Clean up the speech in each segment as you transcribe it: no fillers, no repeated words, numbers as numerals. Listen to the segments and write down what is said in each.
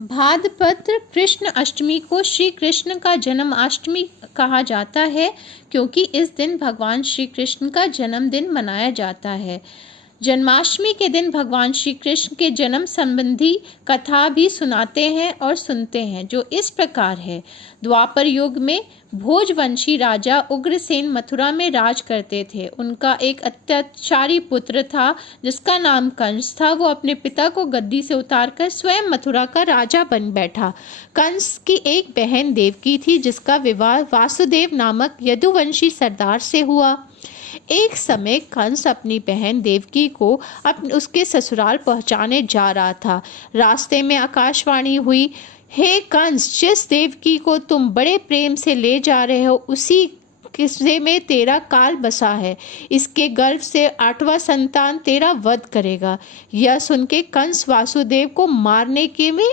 भाद्रपद कृष्ण अष्टमी को श्री कृष्ण का जन्माष्टमी कहा जाता है, क्योंकि इस दिन भगवान श्री कृष्ण का जन्मदिन मनाया जाता है। जन्माष्टमी के दिन भगवान श्री कृष्ण के जन्म संबंधी कथा भी सुनाते हैं और सुनते हैं, जो इस प्रकार है। द्वापर युग में भोजवंशी राजा उग्रसेन मथुरा में राज करते थे। उनका एक अत्याचारी पुत्र था जिसका नाम कंस था। वो अपने पिता को गद्दी से उतारकर स्वयं मथुरा का राजा बन बैठा। कंस की एक बहन देवकी थी, जिसका विवाह वासुदेव नामक यदुवंशी सरदार से हुआ। एक समय कंस अपनी बहन देवकी को उसके ससुराल पहुंचाने जा रहा था। रास्ते में आकाशवाणी हुई, हे कंस, जिस देवकी को तुम बड़े प्रेम से ले जा रहे हो उसी किस्से में तेरा काल बसा है। इसके गर्भ से 8वां संतान तेरा वध करेगा। यह सुन के कंस वासुदेव को मारने के में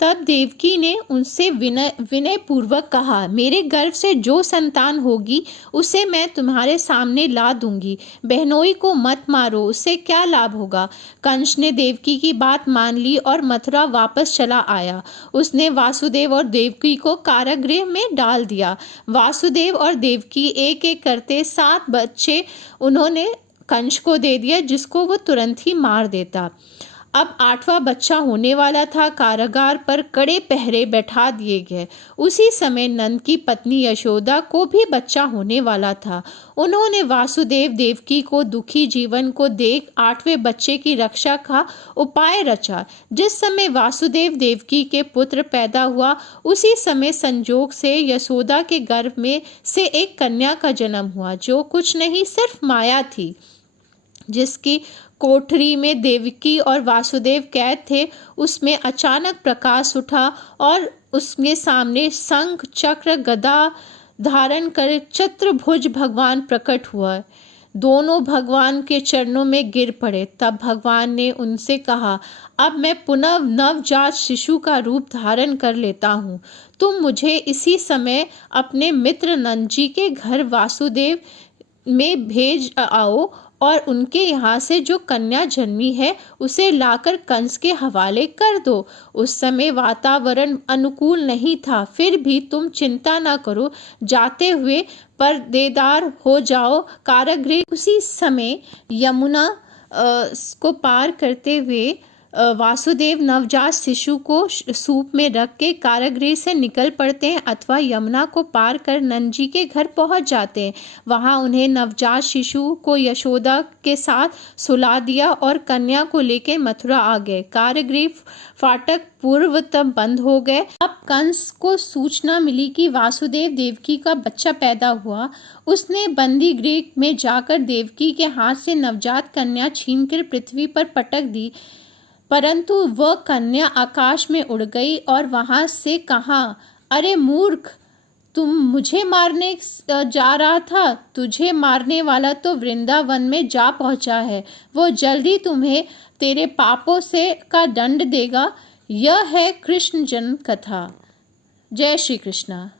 तब देवकी ने उनसे विनय पूर्वक कहा, मेरे गर्भ से जो संतान होगी उसे मैं तुम्हारे सामने ला दूंगी। बहनोई को मत मारो, उससे क्या लाभ होगा। कंस ने देवकी की बात मान ली और मथुरा वापस चला आया। उसने वासुदेव और देवकी को कारागृह में डाल दिया। वासुदेव और देवकी एक एक करते 7 बच्चे उन्होंने कंस को दे दिया, जिसको वो तुरंत ही मार देता। अब 8वां बच्चा होने वाला था। कारागार पर कड़े पहरे बैठा दिए गए। उसी समय नंद की पत्नी यशोदा को भी बच्चा होने वाला था। उन्होंने वासुदेव देवकी को दुखी जीवन को देख 8वें बच्चे की रक्षा का उपाय रचा। जिस समय वासुदेव देवकी के पुत्र पैदा हुआ, उसी समय संजोग से यशोदा के गर्भ में से एक कन्या का जन्म हुआ, जो कुछ नहीं सिर्फ माया थी। जिसकी कोठरी में देवकी और वासुदेव कैद थे, उसमें अचानक प्रकाश उठा और उसके सामने शंख चक्र गदा धारण कर चतुर्भुज भगवान प्रकट हुआ। दोनों भगवान के चरणों में गिर पड़े। तब भगवान ने उनसे कहा, अब मैं पुनः नवजात शिशु का रूप धारण कर लेता हूँ। तुम मुझे इसी समय अपने मित्र नंद जी के घर वासुदेव में भेज आओ और उनके यहाँ से जो कन्या जन्मी है उसे लाकर कंस के हवाले कर दो। उस समय वातावरण अनुकूल नहीं था, फिर भी तुम चिंता ना करो, जाते हुए पर्देदार हो जाओ कारागृह। उसी समय यमुना को पार करते हुए वासुदेव नवजात शिशु को सूप में रख के कारागृह से निकल पड़ते हैं अथवा यमुना को पार कर नंद जी के घर पहुंच जाते हैं। वहां उन्हें नवजात शिशु को यशोदा के साथ सुला दिया और कन्या को लेकर मथुरा आ गए। कारागृह फाटक पूर्व तब बंद हो गए। अब कंस को सूचना मिली कि वासुदेव देवकी का बच्चा पैदा हुआ। उसने बंदी गृह में जाकर देवकी के हाथ से नवजात कन्या छीनकर पृथ्वी पर पटक दी, परंतु वह कन्या आकाश में उड़ गई और वहां से कहा, अरे मूर्ख, तुम मुझे मारने जा रहा था। तुझे मारने वाला तो वृंदावन में जा पहुंचा है। वो जल्दी तुम्हें तेरे पापों से का दंड देगा। यह है कृष्ण जन्म कथा। जय श्री कृष्णा।